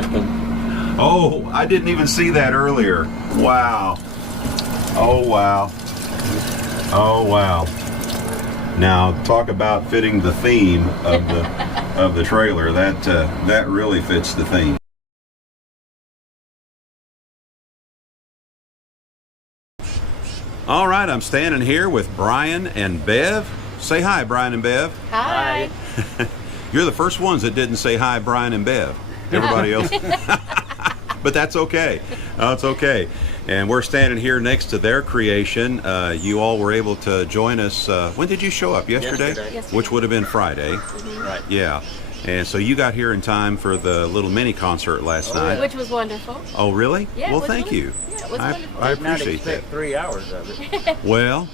got the... Oh, I didn't even see that earlier. Wow. Oh, wow. Oh, wow. Now, talk about fitting the theme of the trailer. That really fits the theme. All right, I'm standing here with Brian and Bev. Say hi, Brian and Bev. Hi. You're the first ones that didn't say hi, Brian and Bev. Everybody else. But that's okay. It's okay. And we're standing here next to their creation. You all were able to join us. When did you show up? Yesterday? Which would have been Friday. Mm-hmm. Right. Yeah. And so you got here in time for the little mini concert last night. Which was wonderful. Oh, really? Yeah, well, thank really, you. Yeah, it was wonderful. I Did not appreciate expect that. 3 hours of it. Well,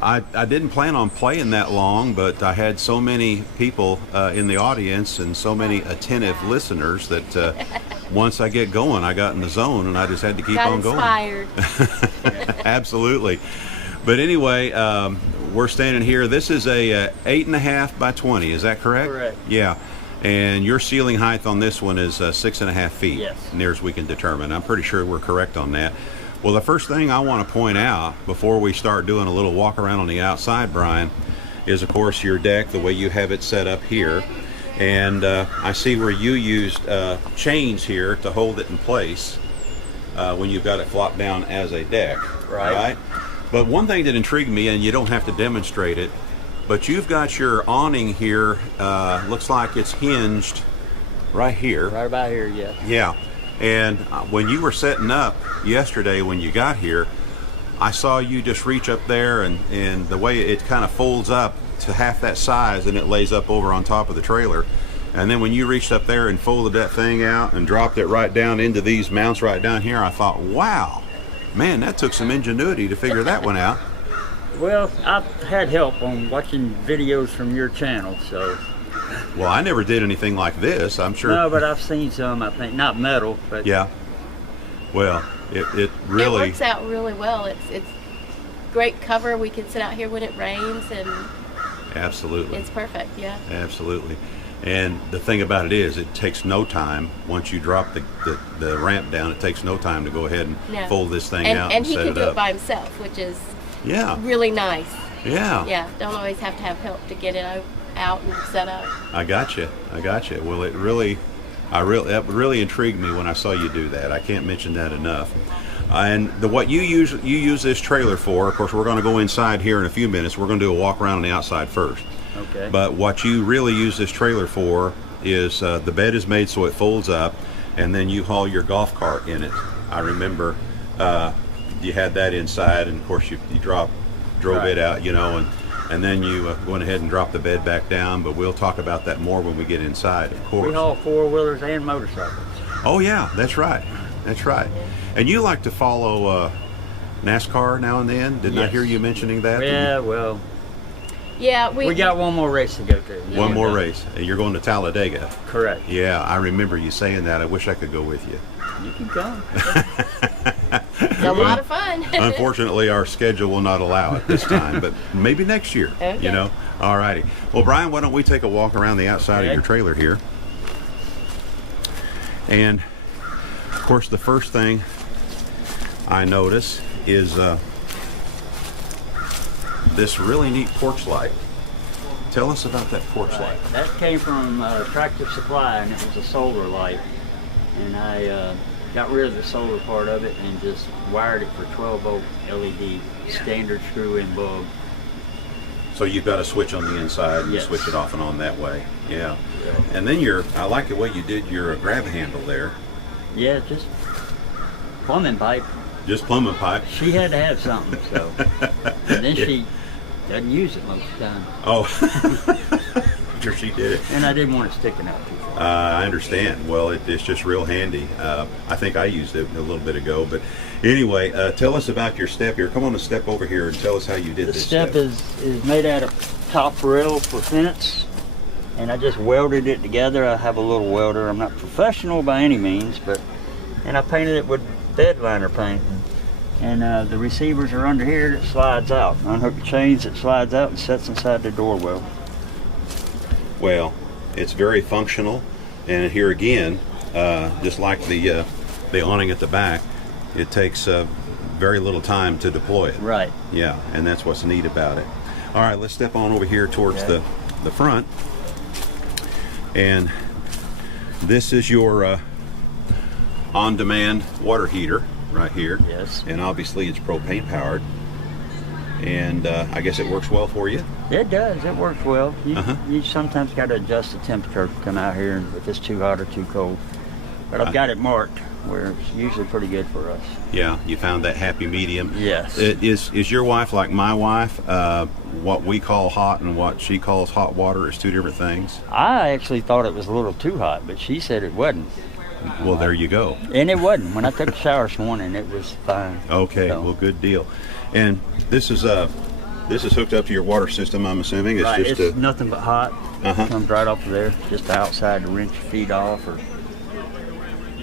I didn't plan on playing that long, but I had so many people in the audience and so many attentive listeners that once I get going, I got in the zone and I just had to keep on going. Inspired. Absolutely. But anyway, we're standing here. This is a 8.5 by 20. Is that correct? Correct. Yeah. And your ceiling height on this one is 6.5 feet. Yes. Near as we can determine. I'm pretty sure we're correct on that. Well, the first thing I want to point out before we start doing a little walk around on the outside, Brian, is of course your deck, the way you have it set up here. And I see where you used chains here to hold it in place when you've got it flopped down as a deck. Right. But one thing that intrigued me, and you don't have to demonstrate it, but you've got your awning here, looks like it's hinged right here. Right about here, yeah. Yeah. And when you were setting up yesterday when you got here, I saw you just reach up there and the way it kind of folds up to half that size and it lays up over on top of the trailer. And then when you reached up there and folded that thing out and dropped it right down into these mounts right down here, I thought, wow, man, that took some ingenuity to figure that one out. Well, I've had help on watching videos from your channel, so... Well, I never did anything like this, I'm sure. No, but I've seen some, I think, not metal, but... Yeah. Well, it really... It works out really well. It's great cover. We can sit out here when it rains, and Absolutely. it's perfect, yeah. Absolutely. And the thing about it is, it takes no time. Once you drop the ramp down, it takes no time to go ahead and No. fold this thing And out he set can it do up. it by himself, which is Yeah. really nice. Yeah. Yeah, don't always have to have help to get it out and set up. I got you. Well, that really intrigued me when I saw you do that. I can't mention that enough. And what you use this trailer for, of course, we're going to go inside here in a few minutes. We're going to do a walk around on the outside first. Okay. But what you really use this trailer for is the bed is made so it folds up, and then you haul your golf cart in it. I remember you had that inside, and of course you drove Right. it out, and then you went ahead and dropped the bed back down. But we'll talk about that more when we get inside, of course. We haul four-wheelers and motorcycles. Oh yeah, that's right. And you like to follow NASCAR now and then? Didn't I Yes. hear you mentioning that? Yeah, well, Yeah, we got one more race to go to. One more race. You're going to Talladega. Correct. Yeah, I remember you saying that. I wish I could go with you. You can come. It's a lot of fun. Unfortunately, our schedule will not allow it this time, but maybe next year, Okay. All righty. Well, Brian, why don't we take a walk around the outside of Okay. your trailer here? And, of course, the first thing I notice is this really neat porch light. Tell us about that porch light. That came from Tractor Supply, and it was a solar light. And I got rid of the solar part of it and just wired it for 12-volt LED standard screw-in bulb. So you've got a switch on the inside and you Yes. switch it off and on that way. Yeah. Yeah. And then I like the way you did your grab handle there. Yeah, just plumbing pipe. Just plumbing pipe. She had to have something, so. And then she doesn't use it most of the time. Oh, sure she did it. And I didn't want it sticking out too far. I understand. Well, it's just real handy. I think I used it a little bit ago. But anyway, tell us about your step here. Come on and step over here and tell us how you did The this step is made out of top rail for fence, and I just welded it together. I have a little welder. I'm not professional by any means, and I painted it with bed liner paint. And the receivers are under here that slides out. Unhook the chains, it slides out and sets inside the door well. Well, it's very functional. And here again, just like the awning at the back, it takes very little time to deploy it. Right. Yeah, and that's what's neat about it. All right, let's step on over here towards the front. And this is your on-demand water heater right here. Yes. And obviously it's propane powered. And I guess it works well for you? It does. It works well. You sometimes got to adjust the temperature to come out here if it's too hot or too cold. But I've got it marked where it's usually pretty good for us. Yeah, you found that happy medium. Yes. Is your wife like my wife? What we call hot and what she calls hot water is two different things? I actually thought it was a little too hot, but she said it wasn't. Well, there you go. And it wasn't. When I took a shower this morning, it was fine. Okay, So- well, good deal. And this is hooked up to your water system, I'm assuming. It's Right, just it's nothing but hot. Uh-huh. Comes right off of there, just outside to rinse your feet off. Or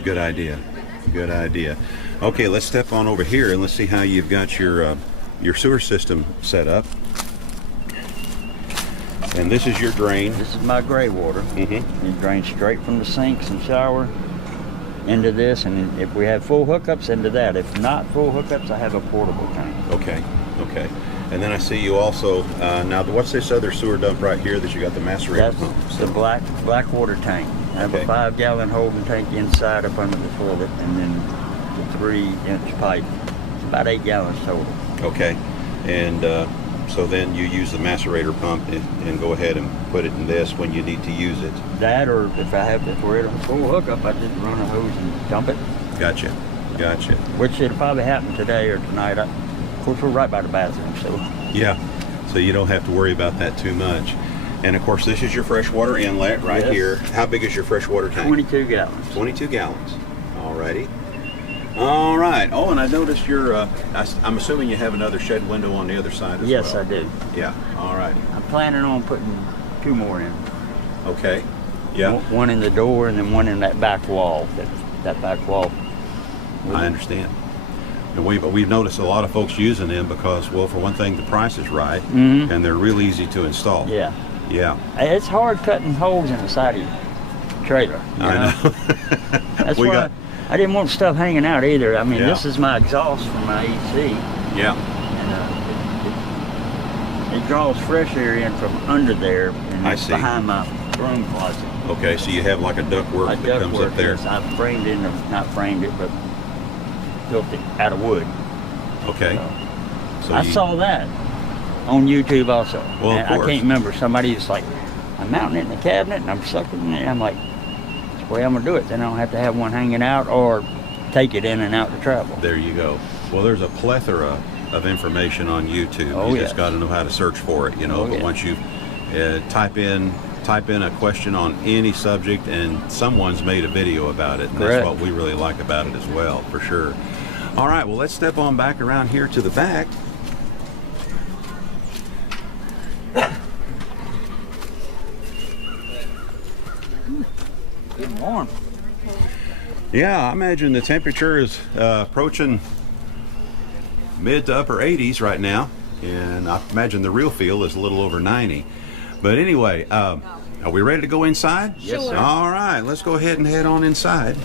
good idea. Good idea. Okay, let's step on over here and let's see how you've got your sewer system set up. And this is your drain. This is my gray water. Mm-hmm. It drains straight from the sinks and shower into this, and if we have full hookups, into that. If not full hookups, I have a portable tank. Okay, okay. And then I see you also, now what's this other sewer dump right here that you got the macerator pump? That's the black water tank. I have Okay. a 5-gallon holding tank inside up under the toilet, and then the 3-inch pipe. It's about 8 gallons total. Okay. And so then you use the macerator pump and go ahead and put it in this when you need to use it. That, or if we're at a full hookup, I just run a hose and dump it. Gotcha. Gotcha. Which it'll probably happen today or tonight. Of course, we're right by the bathroom, so. Yeah. So you don't have to worry about that too much. And of course, this is your freshwater inlet right Yes. here. How big is your freshwater tank? 22 gallons. 22 gallons. Alrighty. All right. Oh, and I noticed I'm assuming you have another shed window on the other side as well. Yes, I do. Yeah. All righty. I'm planning on putting 2 more in. Okay. Yeah. One in the door and then one in that back wall. That back wall. I understand. And we've noticed a lot of folks using them because, well, for one thing, the price is right, and they're real easy to install. Yeah. Yeah. It's hard cutting holes in the side of your trailer. You I know? know. That's We why got- I didn't want stuff hanging out either. I mean, Yeah. this is my exhaust for my AC. Yeah. And it draws fresh air in from under there, and I it's see. behind my broom closet. Okay, so you have like a ductwork that comes up there. Yes, I framed it, or not framed it, but built it out of wood. Okay. So I you- saw that on YouTube also. Well, of And I course. can't remember. Somebody was like, I'm mounting it in the cabinet and I'm sucking it. I'm like, that's the way I'm gonna do it. Then I don't have to have one hanging out or take it in and out to travel. There you go. Well, there's a plethora of information on YouTube. Oh, You yes. just got to know how to search for it, you know. Oh, but yeah. once you type in a question on any subject, and someone's made a video about it, and Correct. that's what we really like about it as well, for sure. All right, well, let's step on back around here to the back. Getting warm. Yeah, I imagine the temperature is approaching mid to upper 80s right now, and I imagine the real feel is a little over 90. But anyway, are we ready to go inside? Yes, sir. All right, let's go ahead and head on inside.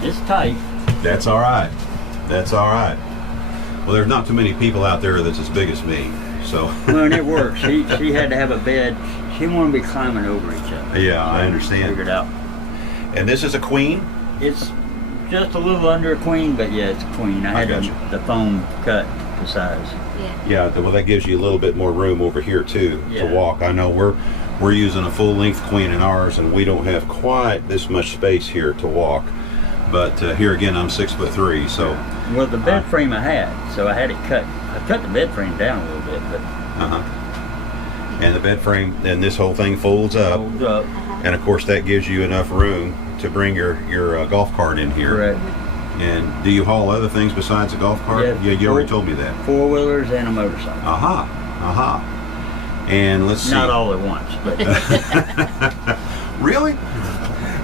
It's tight. That's all right. That's all right. Well, there's not too many people out there that's as big as me, so. Well, and it works. She had to have a bed. She didn't want to be climbing over each other. Yeah, I understand. Figured out. And this is a queen? It's just a little under a queen, but yeah, it's a queen. I had gotcha. the foam cut to size. Yeah. Yeah, well, that gives you a little bit more room over here too Yeah. to walk. I know we're using a full-length queen in ours, and we don't have quite this much space here to walk. But here again, I'm 6'3", so. Well, the bed frame I had, so I had it cut. I cut the bed frame down a little bit, but And the bed frame, and this whole thing folds up, hold up. and of course that gives you enough room to bring your golf cart in here. Correct. And do you haul other things besides a golf cart? Yeah, you already told me that. 4-wheelers and a motorcycle. And let's see. Not all at once, but Really?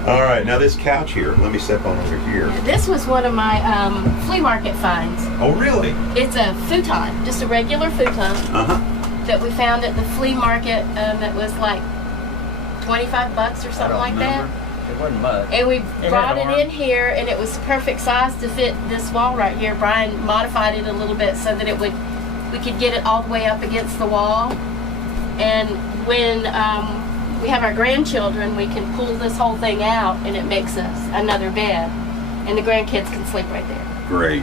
All right, now this couch here, let me step on over here. This was one of my flea market finds. Oh, really? It's a futon, just a regular futon that we found at the flea market. That was like $25 or something like that. It wasn't much. And we brought had it in here, and it was the perfect size to fit this wall right here. Brian modified it a little bit so that we could get it all the way up against the wall. And when we have our grandchildren, we can pull this whole thing out, and it makes us another bed, and the grandkids can sleep right there. Great,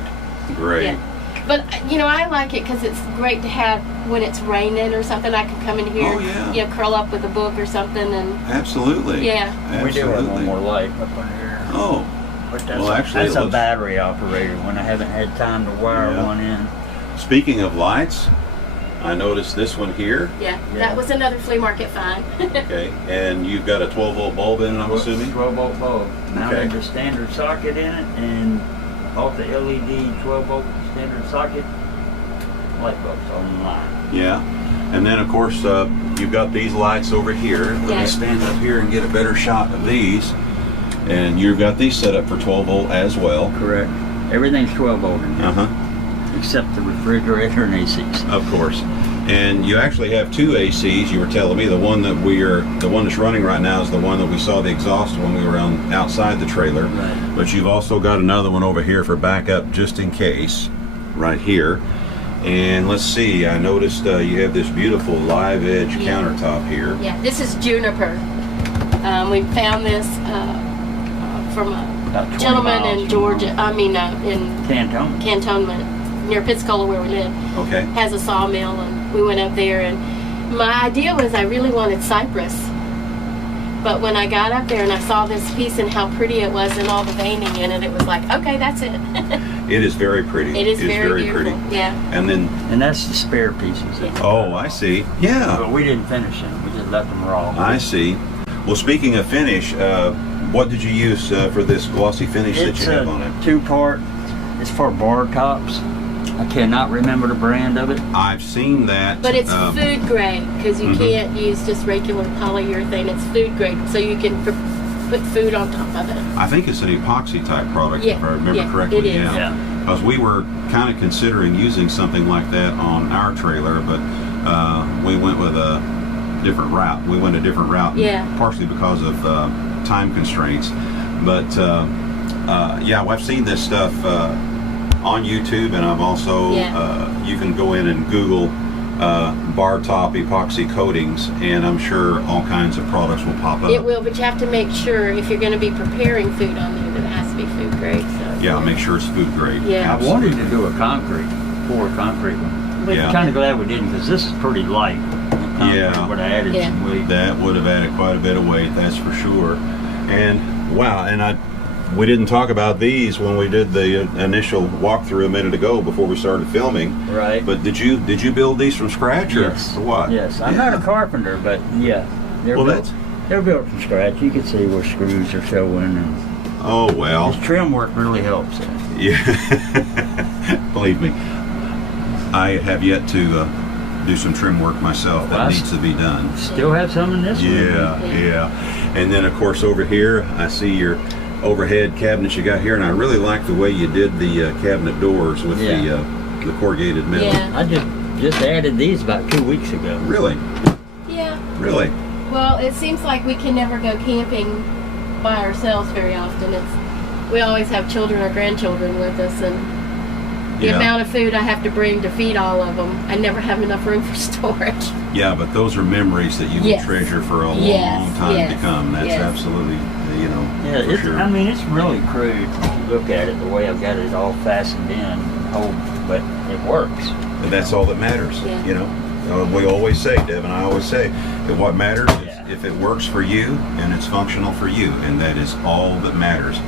great. Yeah. But you know, I like it because it's great to have when it's raining or something. I can come in here, curl up with a book or something, and Absolutely. Yeah. Absolutely. We do have one more light up on here. Oh. But that's Well, actually, that's it a looks- battery operated when I haven't had time to wire Yeah. one in. Speaking of lights, I noticed this one here. yeah, Yeah. that was another flea market find. Okay, and you've got a 12-volt bulb in it, I'm assuming? 12-volt bulb. Mounted Okay. the standard socket in it, and bought the LED 12-volt standard socket. Light bulbs online. Yeah. And then, of course, you've got these lights over here. Let me Yes. stand up here and get a better shot of these. And you've got these set up for 12-volt as well. Correct. Everything's 12-volt in here, Uh-huh. except the refrigerator and ACs. Of course. And you actually have two ACs. You were telling me the one that's running right now is the one that we saw the exhaust when we were outside the trailer. Right. But you've also got another one over here for backup just in case, right here. And let's see, I noticed you have this beautiful live edge countertop here. Yeah, this is juniper. We found this from About a 20 gentleman miles in from Georgia. in Canton. Cantonment, near Pensacola, where we live. Okay. Has a sawmill, and we went up there. And my idea was I really wanted cypress. But when I got up there and I saw this piece and how pretty it was and all the veining in it, it was like, okay, that's it. It is very pretty. It is very pretty. beautiful. Yeah. And then, And that's the spare pieces. oh, I see. Yeah, But we didn't finish them. We just left them raw. I see. Well, speaking of finish, what did you use for this glossy finish that It's you have a on it? 2-part. It's for bar tops. I cannot remember the brand of it. I've seen that. But it's food grade because you can't use just regular polyurethane. It's food grade, so you can put food on top of it. I think it's an epoxy type product, Yeah, if I remember yeah, correctly. it is. Yeah. Because we were kind of considering using something like that on our trailer, but we went with a different route. We went a different route, Yeah. partially because of time constraints. But yeah, well, I've seen this stuff on YouTube, and I've also you can go in and Google bar top epoxy coatings, and I'm sure all kinds of products will pop up. It will, but you have to make sure if you're going to be preparing food on there that it has to be food grade. So Yeah, make sure it's food grade. Yeah. I wanted to do a pour concrete one. But- Yeah. I'm kind of glad we didn't because this is pretty light. Concrete Yeah. would have added some weight. That would have added quite a bit of weight, that's for sure. And wow, and we didn't talk about these when we did the initial walkthrough a minute ago before we started filming. Right. But did you build these from scratch or Yes. what? Yes. I'm not a carpenter, but yeah. They're Well, built, they're built from scratch. You can see where screws are showing, and Oh well. this trim work really helps. Yeah. Believe me, I have yet to do some trim work myself. That Well, needs to be done. Still have some in this one. Yeah. And then of course over here, I see your overhead cabinets you got here, and I really like the way you did the cabinet doors with the corrugated metal. Yeah. I just added these about 2 weeks ago. Really, Yeah. really. Well, it seems like we can never go camping by ourselves very often. We always have children or grandchildren with us, and the Yeah. amount of food I have to bring to feed all of them, I never have enough room for storage. Yeah, but those are memories that you will Yes. treasure for a long, Yes, long time yes, to come. That's yes. absolutely, Yeah, for sure. I mean, it's really crude if you look at it, the way I've got it all fastened in, but it works. And that's all that matters. Yeah. We always say, Deb and I always say, that what matters is Yeah. if it works for you and it's functional for you, and that is all that matters.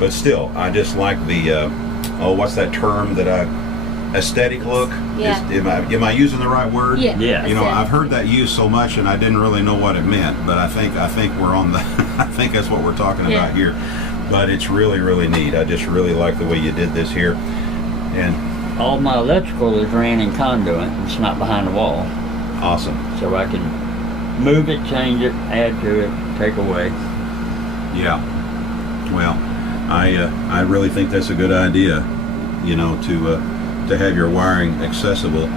But still, I just like the, what's that term that aesthetic look? Yeah. Am I using the right word? Yeah. Yeah. I've heard that used so much, and I didn't really know what it meant. But I think we're on the. I think that's what we're talking about here. But it's really, really neat. I just really like the way you did this here, and All my electrical is ran in conduit. It's not behind the wall. awesome. So I can move it, change it, add to it, take away. Yeah. Well, I really think that's a good idea, you know, to have your wiring accessible,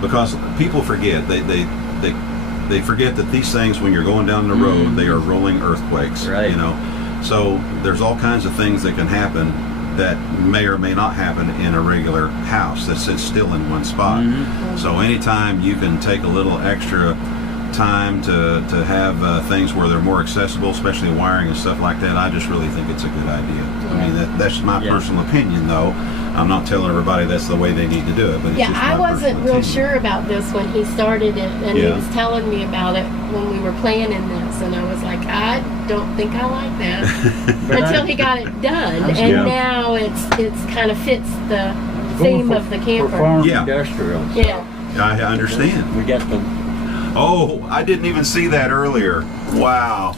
because people forget they forget that these things, when you're going down the road, they are rolling earthquakes. Right. You know, so there's all kinds of things that can happen that may or may not happen in a regular house that sits still in one spot. So anytime you can take a little extra time to have things where they're more accessible, especially wiring and stuff like that, I just really think it's a good idea. I mean, that's my personal opinion, though. I'm not telling everybody that's the way they need to do it, but it's just my I wasn't personal real opinion. sure about this when he started it, and he was telling me about it when we were planning this, and I was like, I don't think I like that until he got it done, and now it's kind of fits the theme of the camper. Farm industrial. Yeah. I understand. We got the. Oh, I didn't even see that earlier. Wow.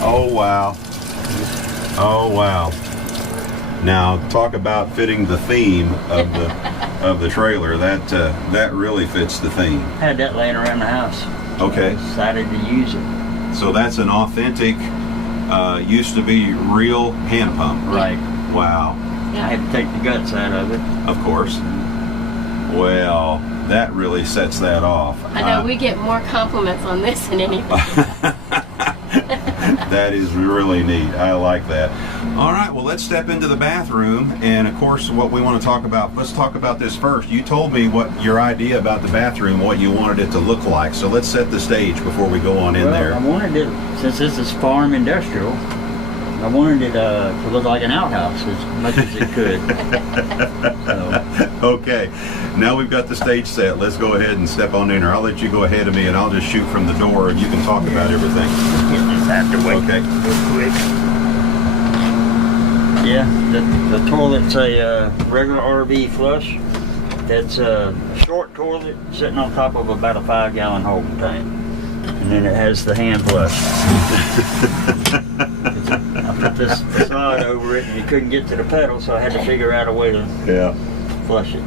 Oh, wow. Oh, wow. Now, talk about fitting the theme of the trailer. That really fits the theme. Had that laying around the house. Okay. Decided to use it. So that's an authentic, used to be real hand pump. Right. Wow. I had to take the guts out of it. Of course. Well, that really sets that off. I know we get more compliments on this than anything. That is really neat. I like that. All right, well, let's step into the bathroom. And of course, what we want to talk about, let's talk about this first. You told me what your idea about the bathroom, what you wanted it to look like. So let's set the stage before we go on in there. I wanted it, since this is farm industrial, I wanted it to look like an outhouse as much as it could. Okay, now we've got the stage set. Let's go ahead and step on in there. I'll let you go ahead of me, and I'll just shoot from the door, and you can talk about everything. Get this out the way. Okay. Real quick. Yeah, the toilet's a regular RV flush. That's a short toilet sitting on top of about a 5-gallon holding tank. And then it has the hand flush. I put this facade over it, and you couldn't get to the pedal, so I had to figure out a way to flush it.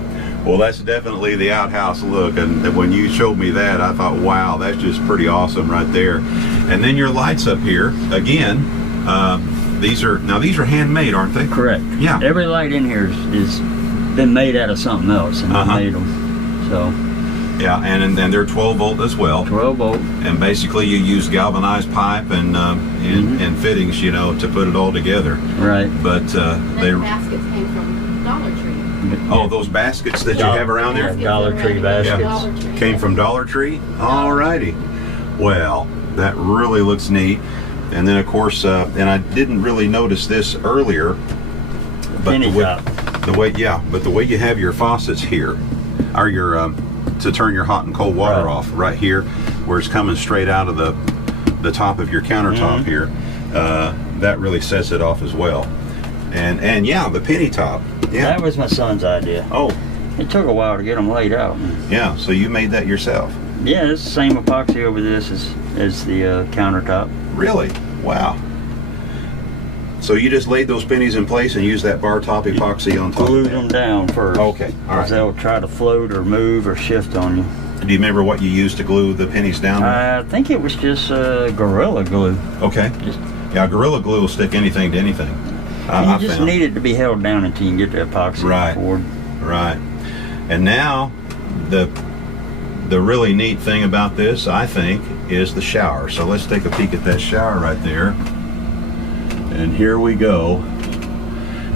Well, that's definitely the outhouse look, and when you showed me that, I thought, wow, that's just pretty awesome right there. And then your lights up here, again, these are handmade, aren't they? Correct. Yeah. Every light in here is been made out of something else, and I made them. So. Yeah, and they're 12 volt as well. 12 volt. And basically, you use galvanized pipe and fittings, you know, to put it all together. Right. But The baskets came from Dollar Tree. Oh, those baskets that you have around there? Dollar Tree baskets. Dollar Tree. Came from Dollar Tree? Alrighty. Well, that really looks neat. And then, of course, and I didn't really notice this earlier, but the way you have your faucets here, or your to turn your hot and cold water off right here, where it's coming straight out of the top of your countertop here, that really sets it off as well. And yeah, the penny top. Yeah, That was my son's idea. Oh, It took a while to get them laid out. yeah. So you made that yourself? Yeah, it's the same epoxy over this as the countertop. Really? Wow. So you just laid those pennies in place and used that bar top epoxy on top? Glued them down first. Okay, all right. They'll try to float or move or shift on you. Do you remember what you used to glue the pennies down with? I think it was just Gorilla Glue. Okay. Just, Yeah, Gorilla Glue will stick anything to anything. you just need it to be held down until you can get the epoxy forward. Right. And now, the really neat thing about this, I think, is the shower. So let's take a peek at that shower right there. And here we go.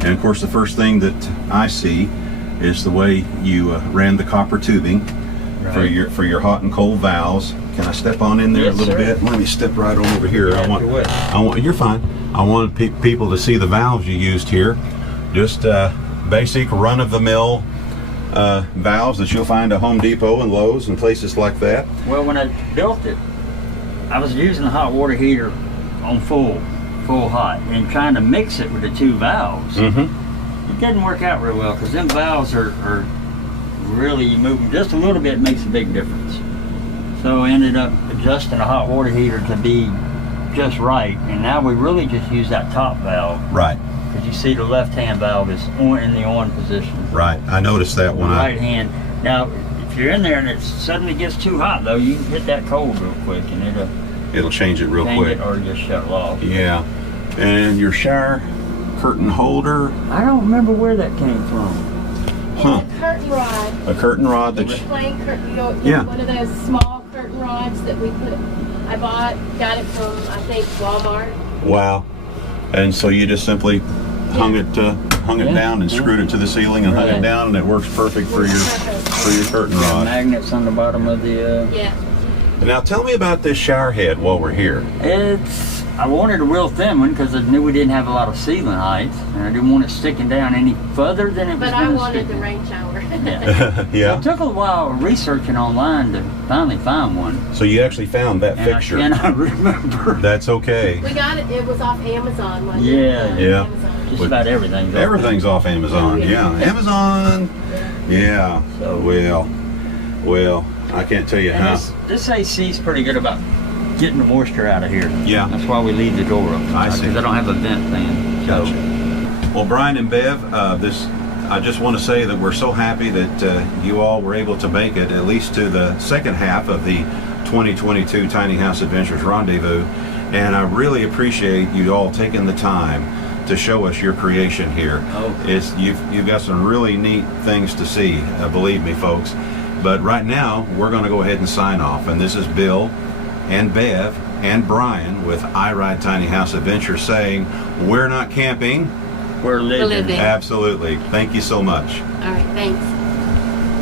And of course, the first thing that I see is the way you ran the copper tubing for your hot and cold valves. Can I step on in there a little bit? Let me step right on over here. You're fine. I want people to see the valves you used here. Just basic run-of-the-mill valves that you'll find at Home Depot and Lowe's and places like that. Well, when I built it, I was using the hot water heater on full hot and trying to mix it with the two valves. It didn't work out real well because them valves are really, you move them just a little bit, makes a big difference. So I ended up adjusting the hot water heater to be just right, and now we really just use that top valve. Right. Because you see the left-hand valve is in the on position. Right. I noticed that when right hand. Now, if you're in there and it suddenly gets too hot, though, you can hit that cold real quick, and it'll change it real quick. Or just shut it off. Yeah. And your shower curtain holder. I don't remember where that came from. Huh. It's a curtain rod. A curtain rod that It's a plain curtain, Yeah. one of those small curtain rods that we put. I got it from, I think, Walmart. wow. And so you just simply hung it Yeah. down and screwed it to the ceiling and hung it Right. down, and it works perfect for your curtain rod. Magnets on the bottom of the. Yeah. Now tell me about this shower head while we're here. I wanted a real thin one because I knew we didn't have a lot of ceiling height, and I didn't want it sticking down any further than it was But I going to wanted stick. the rain shower. Yeah. Yeah. It took a while researching online to finally find one. So you actually found that And fixture. I cannot remember. That's okay. We got it. It was off Amazon. Wasn't Yeah. it? Yeah. Amazon. Just about everything. Everything's off Amazon. Yeah. Amazon. Yeah. So- Well, I can't tell you And how. this AC is pretty good about getting the moisture out of here. Yeah. That's why we leave the door open. I see. Because I don't have a vent fan. So, Gotcha. Well, Brian and Bev, I just want to say that we're so happy that you all were able to make it at least to the second half of the 2022 Tiny House Adventures Rendezvous, and I really appreciate you all taking the time to show us your creation here. Oh. You've got some really neat things to see, believe me, folks. But right now, we're going to go ahead and sign off, and this is Bill and Bev and Brian with I Ride Tiny House Adventure saying, we're not camping. we're living. living. Absolutely. Thank you so much. All right. Thanks.